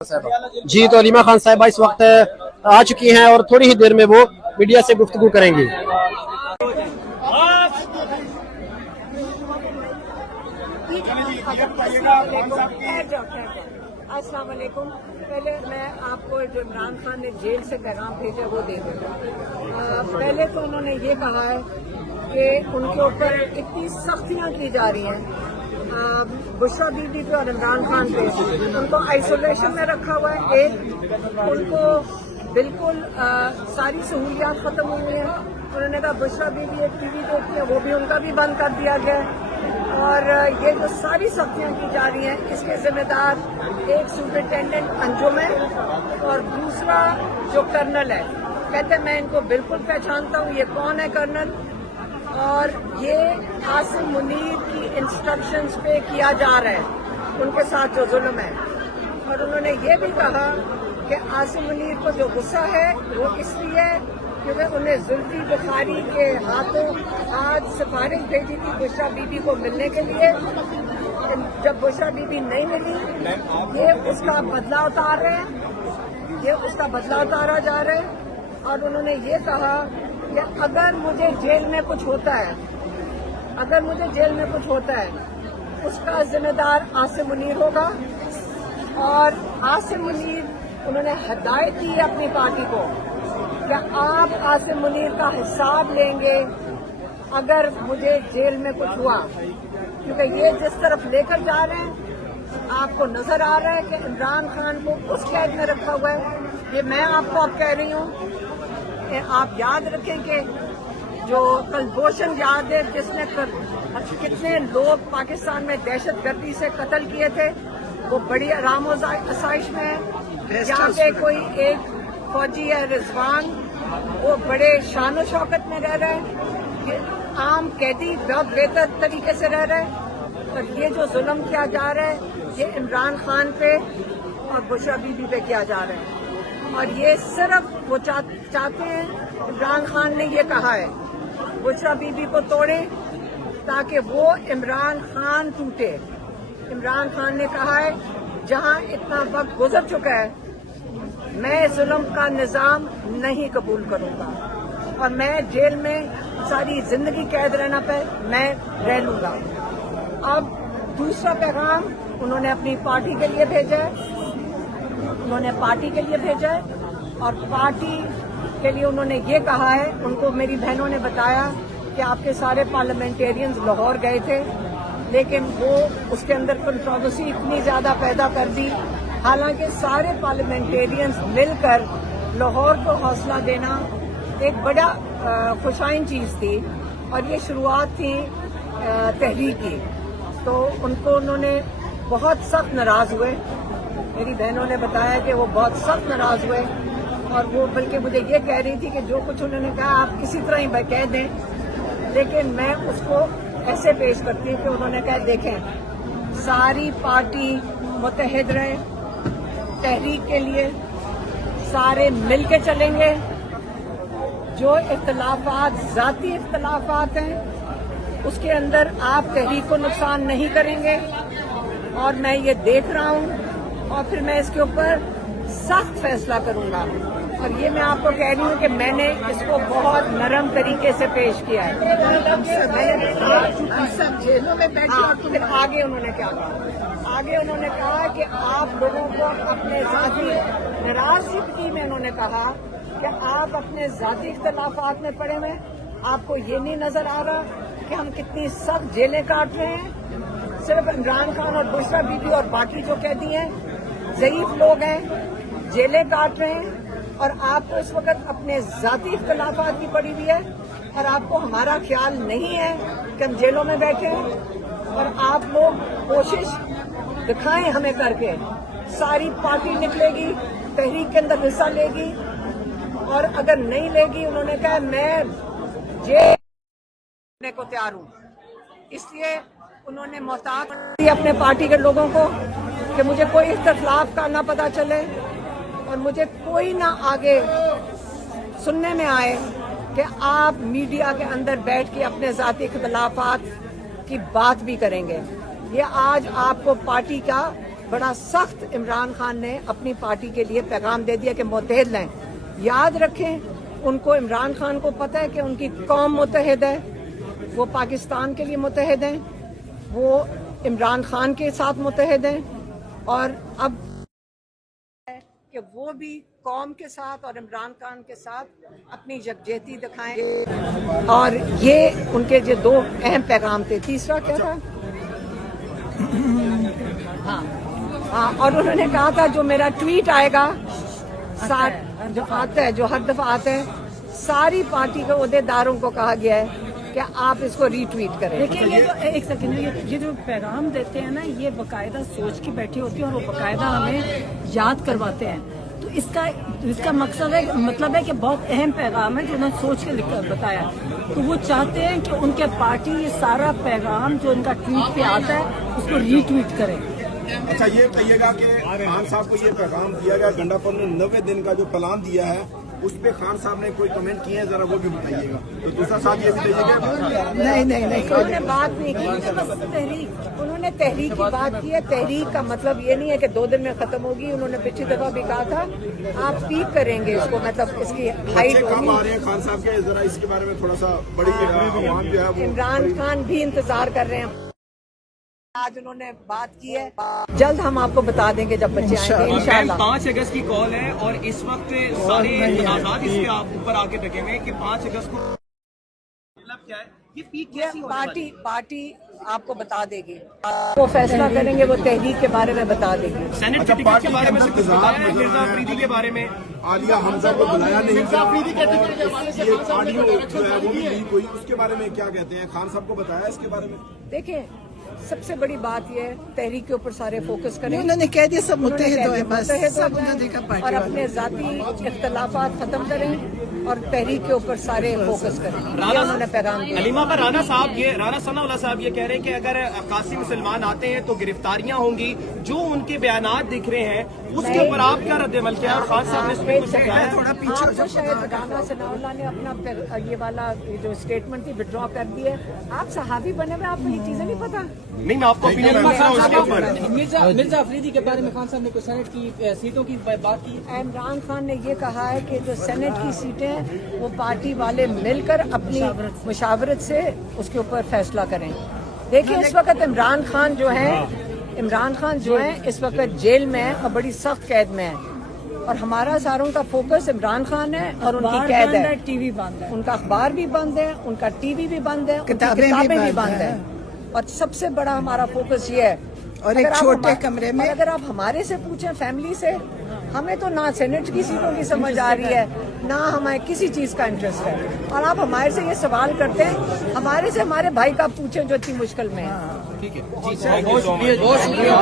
जी तो अलीमा खान साहिबा इस वक्त आ चुकी हैं और थोड़ी ही देर में वो मीडिया से गुफ्तगू करेंगी। अस्सलाम वालेकुम। पहले मैं आपको जो इमरान खान ने जेल से पैगाम भेजा वो दे दूँ। पहले तो उन्होंने ये कहा है कि उनके ऊपर इतनी सख्तियाँ की जा रही हैं बुशरा बीबी पे और इमरान खान पे। उनको आइसोलेशन में रखा हुआ है। एक उनको बिल्कुल सारी सहूलियात खत्म हुई हैं। उन्होंने कहा बुशरा बीबी एक टीवी देखती है, वो भी उनका भी बंद कर दिया गया है। और ये जो सारी सख्तियाँ की जा रही हैं इसके जिम्मेदार एक सुपरिटेंडेंट अंजुम है और दूसरा जो कर्नल है। कहते मैं इनको बिल्कुल पहचानता हूँ, ये कौन है कर्नल, और ये आसिम मुनीर की इंस्ट्रक्शंस पे किया जा रहा है उनके साथ जो जुल्म है। और उन्होंने ये भी कहा कि आसिम मुनीर को जो गुस्सा है वो इसलिए क्योंकि उन्हें जुल्फी बुखारी के हाथों आज सिफारिश भेजी थी बुशरा बीबी को मिलने के लिए। जब बुशरा बीबी नहीं मिली ये उसका बदला उतार रहे हैं, ये उसका बदला उतारा जा रहा है। और उन्होंने ये कहा कि अगर मुझे जेल में कुछ होता है, अगर मुझे जेल में कुछ होता है उसका जिम्मेदार आसिम मुनीर होगा। और आसिम मुनीर उन्होंने हिदायत दी है अपनी पार्टी को कि आप आसिम मुनीर का हिसाब लेंगे अगर मुझे जेल में कुछ हुआ, क्योंकि ये जिस तरफ लेकर जा रहे हैं आपको नजर आ रहा है कि इमरान खान को उस कैद में रखा हुआ है। ये मैं आपको अब कह रही हूँ, आप याद रखें कि जो कुलभूषण यादव जिसने कितने लोग पाकिस्तान में दहशतगर्दी से कत्ल किए थे वो बड़ी आराम आसाइश में है। यहाँ पे कोई एक फौजी है रिजवान, वो बड़े शान शौकत में रह रहे हैं, आम कैदी बहुत बेहतर तरीके से रह रहे हैं। और ये जो जुल्म किया जा रहा है ये इमरान खान पे और बुशरा बीबी पे किया जा रहा है। और ये सिर्फ वो चाहते हैं, इमरान खान ने ये कहा है बुशरा बीबी को तोड़े ताकि वो इमरान खान टूटे। इमरान खान ने कहा है जहां इतना वक्त गुजर चुका है मैं जुल्म का निजाम नहीं कबूल करूंगा और मैं जेल में सारी जिंदगी कैद रहना पे मैं रह लूंगा। अब दूसरा पैगाम उन्होंने अपनी पार्टी के लिए भेजा है, उन्होंने पार्टी के लिए भेजा है और पार्टी के लिए उन्होंने ये कहा है, उनको मेरी बहनों ने बताया कि आपके सारे पार्लियामेंटेरियंस लाहौर गए थे लेकिन वो उसके अंदर कंट्रोवर्सी इतनी ज्यादा पैदा कर दी। हालांकि सारे पार्लियामेंटेरियंस मिलकर लाहौर को हौसला देना एक बड़ा खुशाइन चीज थी और ये शुरुआत थी तहरीक की। तो उनको उन्होंने बहुत सख्त नाराज हुए, मेरी बहनों ने बताया कि वो बहुत सख्त नाराज हुए और वो बल्कि मुझे ये कह रही थी कि जो कुछ उन्होंने कहा आप किसी तरह ही कह दें, लेकिन मैं उसको ऐसे पेश करती हूँ कि उन्होंने कहा देखें सारी पार्टी मुत्तहिद रहे, तहरीक के लिए सारे मिल के चलेंगे। जो इख्तलाफात जाती इख्तलाफात हैं उसके अंदर आप तहरीक को नुकसान नहीं करेंगे और मैं ये देख रहा हूँ और फिर मैं इसके ऊपर सख्त फैसला करूंगा। और ये मैं आपको कह रही हूँ कि मैंने इसको बहुत नरम तरीके से पेश किया है। सब जेलों में बैठे फिर आगे उन्होंने क्या कहा, आगे उन्होंने कहा कि आप लोगों को अपने जाती नाराजगी में उन्होंने कहा कि आप अपने जाती इख्तलाफात में पड़े हुए, आपको ये नहीं नजर आ रहा कि हम कितनी सख्त जेलें काट रहे हैं। सिर्फ इमरान खान और बुशरा बीबी और बाकी जो कैदी हैं ज़ईफ लोग हैं, जेलें काट रहे हैं और आपको इस वक्त अपने जाती इख्तलाफात की पड़ी हुई है और आपको हमारा ख्याल नहीं है कि हम जेलों में बैठे हैं। और आप लोग कोशिश दिखाएं हमें करके, सारी पार्टी निकलेगी, तहरीक के अंदर हिस्सा लेगी और अगर नहीं लेगी उन्होंने कहा मैं जेल करने को तैयार हूँ। इसलिए उन्होंने मोहतात किया अपने पार्टी के लोगों को कि मुझे कोई इख्तलाफ का ना पता चले और मुझे कोई ना आगे सुनने में आए कि आप मीडिया के अंदर बैठ के अपने जाती इख्तलाफात की बात भी करेंगे। ये आज आपको पार्टी का बड़ा सख्त इमरान खान ने अपनी पार्टी के लिए पैगाम दे दिया कि मुत्तहिद लें। याद रखें, उनको इमरान खान को पता है कि उनकी कौम मुत्तहिद है, वो पाकिस्तान के लिए मुत्तहिद हैं, वो इमरान खान के साथ मुत्तहिद हैं, और अब कि वो भी कौम के साथ और इमरान खान के साथ अपनी यकजहती दिखाएं। और ये उनके जो दो अहम पैगाम थे। तीसरा क्या था? हाँ, और उन्होंने कहा था जो मेरा ट्वीट आएगा जो आता है, जो हर दफा आता है, सारी पार्टी के ओहदेदारों को कहा गया है कि आप इसको रीट्वीट करें। देखिए, ये जो एक सेकंड, ये जो पैगाम देते हैं ना, ये बाकायदा सोच की बैठी होती है और वो बाकायदा हमें याद करवाते हैं। तो इसका मकसद है, मतलब है कि बहुत अहम पैगाम है जो उन्होंने सोच के बताया। तो वो चाहते हैं कि उनके पार्टी ये सारा पैगाम जो उनका ट्वीट पे आता है उसको रीट्वीट करे। अच्छा, ये कहिएगा कि खान साहब को ये पैगाम दिया गया, गंडापुर ने 90 दिन का जो प्लान दिया है उस पे खान साहब ने कोई कमेंट किए हैं, जरा वो भी बताइएगा। तो दूसरा साथ ये भी दीजिएगा। नहीं, उन्होंने बात नहीं की, बस तहरीक, उन्होंने तहरीक की बात की है। तहरीक का मतलब ये नहीं है कि 2 दिन में खत्म होगी। उन्होंने पिछली दफा भी कहा था आप पीक करेंगे इसको, मतलब इसकी हाइट कम आ रहे हैं खान साहब के, जरा इसके बारे में थोड़ा सा बड़ी आवाम जो है। इमरान खान भी इंतजार कर रहे हैं। आज उन्होंने बात की है, जल्द हम आपको बता देंगे जब बच्चे आएंगे इंशाल्लाह। 5 अगस्त की कॉल है और इस वक्त सारे तनाज़ात इसके आप ऊपर आके रखे हुए हैं कि 5 अगस्त को मतलब क्या है, ये पीक कैसी होने वाली है? पार्टी आपको बता देगी, वो फैसला करेंगे, वो तहरीक के बारे में बता देगी। सेनेट के टिकट के बारे में कुछ बताया है मिर्जा अफरीदी के बारे में? आलिया हमजा को बुलाया नहीं गया, ये ऑडियो जो है वो भी लीक हुई, उसके बारे में क्या कहते हैं? खान साहब को बताया इसके बारे में? देखिए, सबसे बड़ी बात यह है, तहरीक के ऊपर सारे फोकस करें। उन्होंने कह दिया सब मुत्तहिद हो बस, सब और अपने जाती इख्तलाफात खत्म करें और तहरीक के ऊपर सारे फोकस करें। उन्होंने पैगाम दिया। अलीमा पर राना सनाउल्लाह साहब ये कह रहे हैं कि अगर अक्कासी मुसलमान आते हैं तो गिरफ्तारियां होंगी। जो उनके बयानात दिख रहे हैं उसके ऊपर आप क्या रद्द-ए-अमल किया? और खान साहब ने इसमें कुछ कहा है? थोड़ा पीछे तो शायद राना सनाउल्लाह ने अपना ये वाला जो स्टेटमेंट थी विड्रॉ कर दी है। आप सहाबी बने हुए, आपको ये चीजें नहीं पता। नहीं, मैं आपको ओपिनियन पूछ रहा हूँ उसके ऊपर। मिर्जा अफरीदी के बारे में खान साहब ने कुछ सेनेट की सीटों की बात की। इमरान खान ने ये कहा है कि जो सेनेट की सीटें वो पार्टी वाले मिलकर अपनी मुशावरत से उसके ऊपर फैसला करें। देखिए, इस वक्त इमरान खान जो है इस वक्त जेल में है और बड़ी सख्त कैद में है, और हमारा सारों का फोकस इमरान खान है और उनकी कैद है। टीवी बंद है, उनका अखबार भी बंद है, उनका टीवी भी बंद है, किताबें भी बंद है। और सबसे बड़ा हमारा फोकस ये है, और एक छोटे कमरे में। अगर आप हमारे से पूछें, फैमिली से, हमें तो ना सेनेट की सीटों की समझ आ रही है, ना हमें किसी चीज का इंटरेस्ट है। और आप हमारे से ये सवाल करते हैं, हमारे से हमारे भाई का पूछें जो इतनी मुश्किल में है। ठीक है, बहुत शुक्रिया।